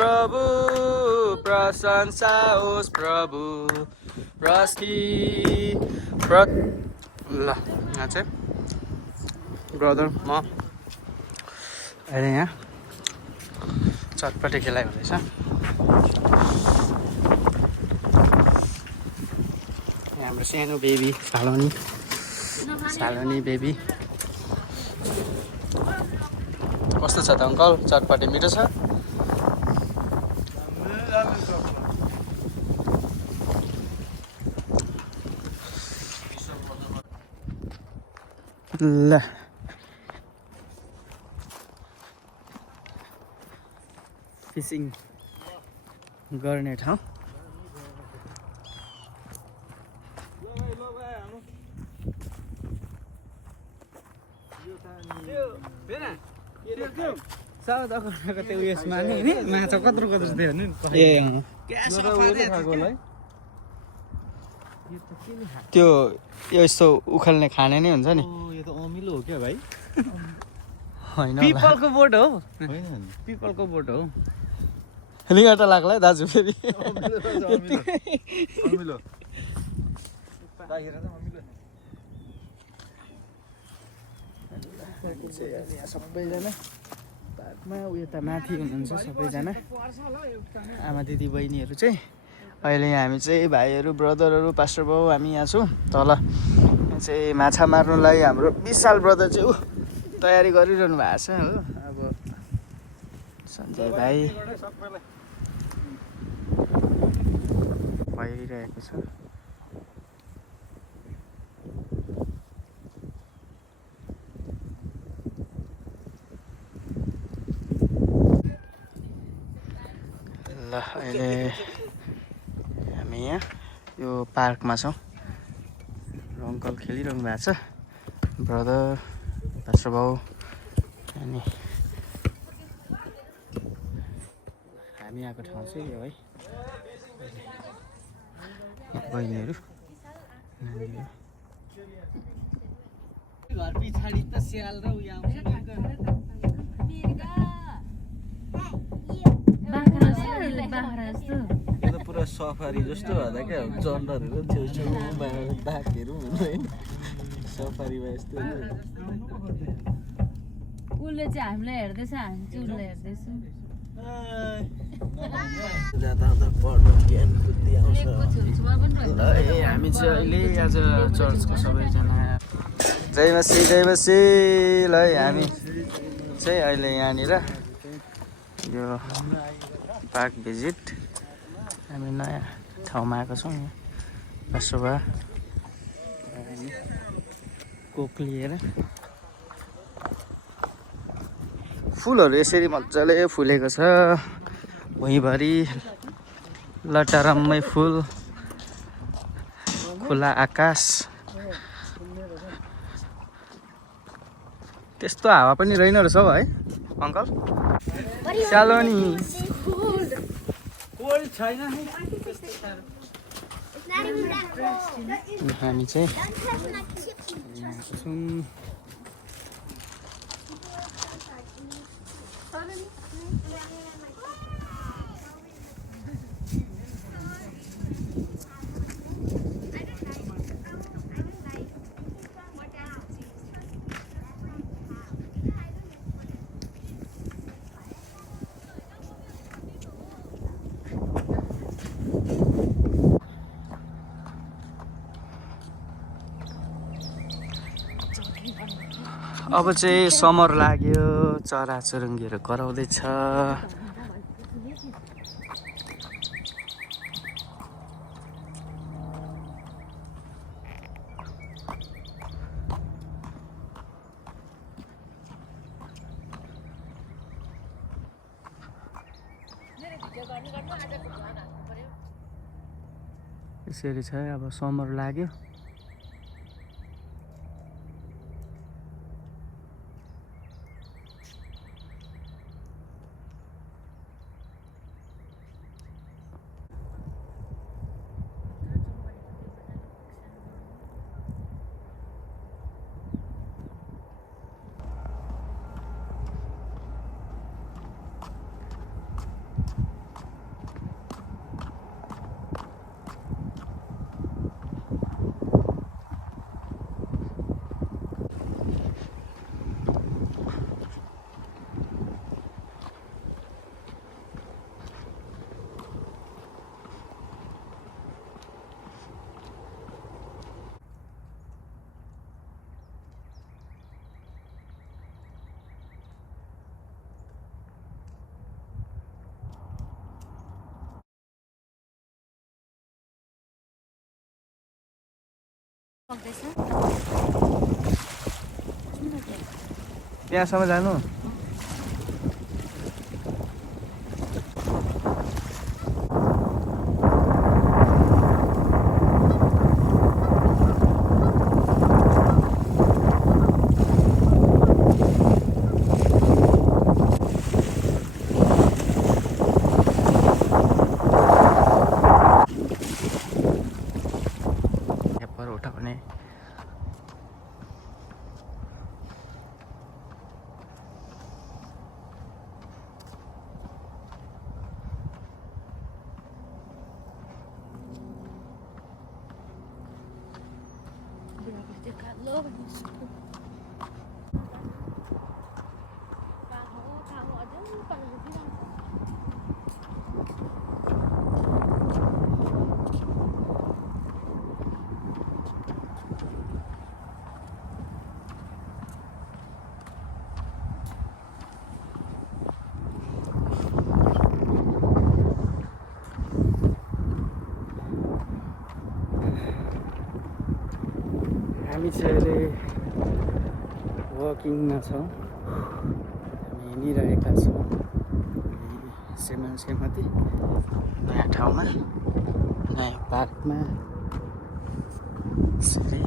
प्रभु प्रशंसा होस् प्रभु प्रस्ति ल यहाँ चाहिँ ब्रदर म अहिले यहाँ चटपटे खेलाइ हुँदैछ। हाम्रो सानो बेबी सालोनी बेबी कस्तो छ त अङ्कल? चटपटे मिठो छ? ल फिसिङ गर्ने ठाउँ माछा कत्रो कत्रो थियो नि त्यो यस्तो उखाल्ने खाने नै हुन्छ नि। यो त अमिलो हो क्या भाइ? होइन पिपलको बोट हो? होइन पिपलको बोट हो। रिगाटा लाग्ला है दाजु फेरि। अमिलो सबैजना पार्कमा उता माथि हुनुहुन्छ सबैजना आमा दिदी बहिनीहरू चाहिँ। अहिले हामी चाहिँ भाइहरू ब्रदरहरू पास्टर बाउ हामी यहाँ छौँ तल चाहिँ माछा मार्नुलाई। हाम्रो विशाल ब्रदर चाहिँ तयारी गरिरहनु भएको छ हो। अब सञ्जय भाइ भइरहेको छ। ल अहिले हामी यहाँ यो पार्कमा छौँ। अङ्कल खेलिरहनु भएको छ, ब्रदर पास्टर बाउ अनि हामी आएको ठाउँ चाहिँ यो है। बहिनीहरू घर पछाडि त स्याल र उयो आउँछ पुरा सफारी जस्तो होला क्या जनावरहरू छेउछेउमा बाघहरू होइन सफारीमा यस्तो उसले चाहिँ हामीलाई हेर्दैछ, हामी चाहिँ उसलाई हेर्दैछौँ। हामी चाहिँ अहिले आज चर्चको सबैजना जय मसी ल हामी चाहिँ अहिले यहाँनिर यो पार्क भिजिट हामी नयाँ ठाउँमा आएको छौँ। यहाँ बसोबा कोक लिएर फुलहरू यसरी मजाले फुलेको छ भुइँभरि लटारम्मै फुल, खुला आकाश। त्यस्तो हावा पनि रहेन रहेछ है अङ्कल? स्यालोनी हामी चाहिँ अब चाहिँ समर लाग्यो, चराचुरुङ्गीहरू कराउँदैछ। यसरी छ अब समर लाग्यो। त्यहाँसम्म जानु उठाउने हामी चाहिँ अहिले वकिङमा छौँ हामी हिँडिरहेका छौँ श्रीमती नयाँ ठाउँमा नयाँ पार्कमा यसरी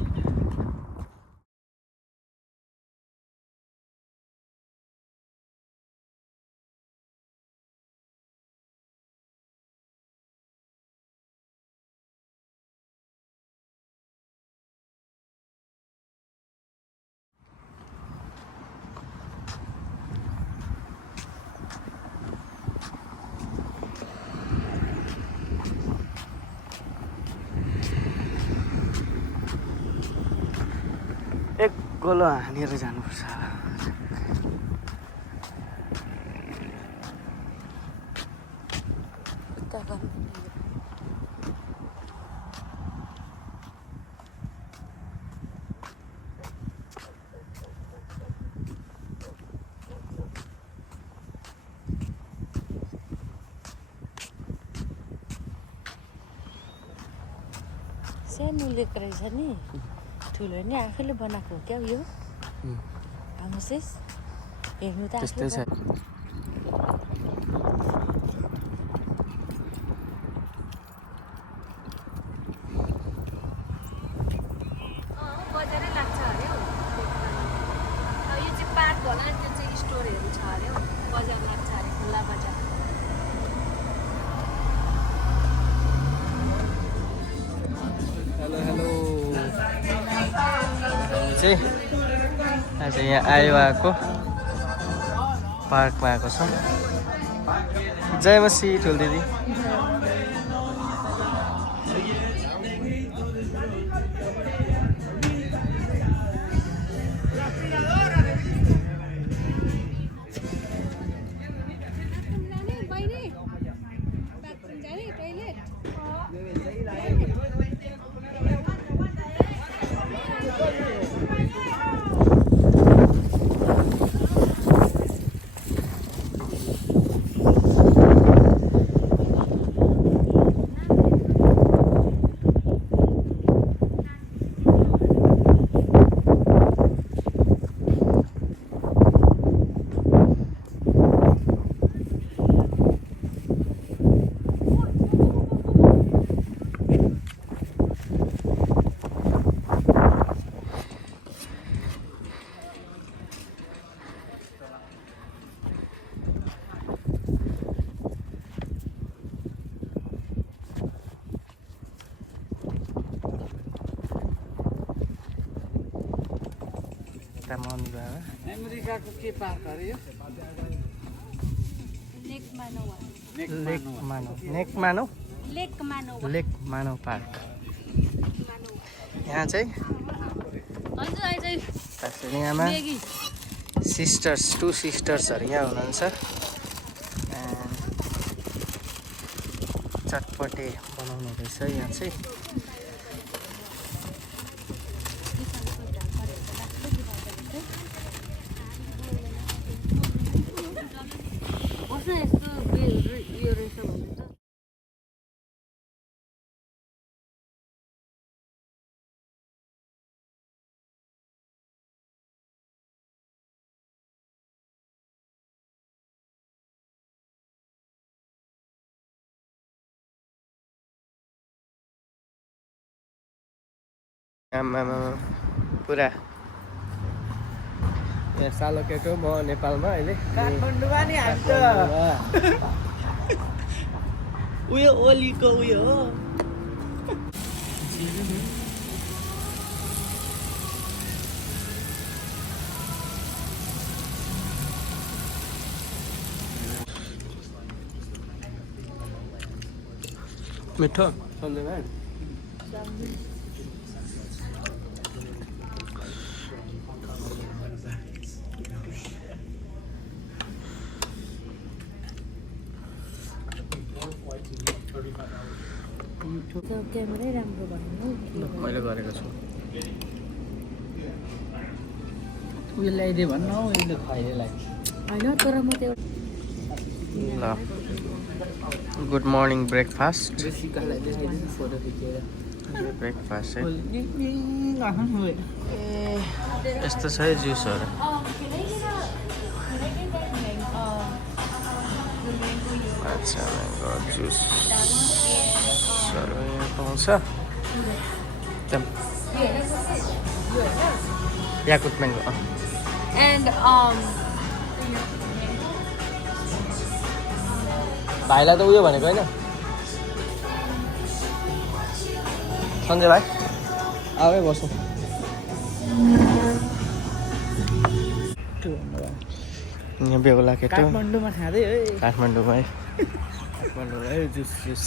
एक गोलो हानेर जानुपर्छ सानो लेक रहेछ नि ठुलो नि आफैले बनाएको हो क्या यो हामसेस हेर्नु त त्यस्तै छ बजारै लाग्छ अरे हौ यो चाहिँ पार्क होला त्यो चाहिँ स्टोरहरू छ अरे हौ बजार लाग्छ अरे खुल्ला बजार हेलो हेलो चाहिँ आज यहाँ आएको पार्कमा आएको छौँ जय मसी ठुल दिदी अमेरिकाको के पार्क अरे यो लेक मानव पार्क यहाँ चाहिँ यहाँमा सिस्टर्स 2 सिस्टर्सहरू यहाँ हुनुहुन्छ चटपटे बनाउनु रहेछ यहाँ चाहिँ आमामा पुरा यहाँ सालो केटो म नेपालमा अहिले काठमाडौँमा नि हामी त उयो ओलीको उयो हो मिठो सम्झना क्यामेरै राम्रो भन्नु मैले गरेको छु उयो ल्याइदिए भन्न हौ यसले खुवाइदिएलाई होइन तर म त्यो ल गुड मर्निङ ब्रेकफास्ट बेसीकालाई देखाइदिनु फोटो खिचेर ब्रेकफास्ट है यस्तो छ है जुसहरू अच्छा म्याङ्गो जुसहरू यहाँ पाउँछ याकुत म्याङ्गो एन्ड भाइलाई त उयो भनेको होइन सञ्जय भाइ आफै बस्नु यहाँ बेहुला केटो काठमाडौँमा खाँदै है काठमाडौँमै काठमाडौँ है जुस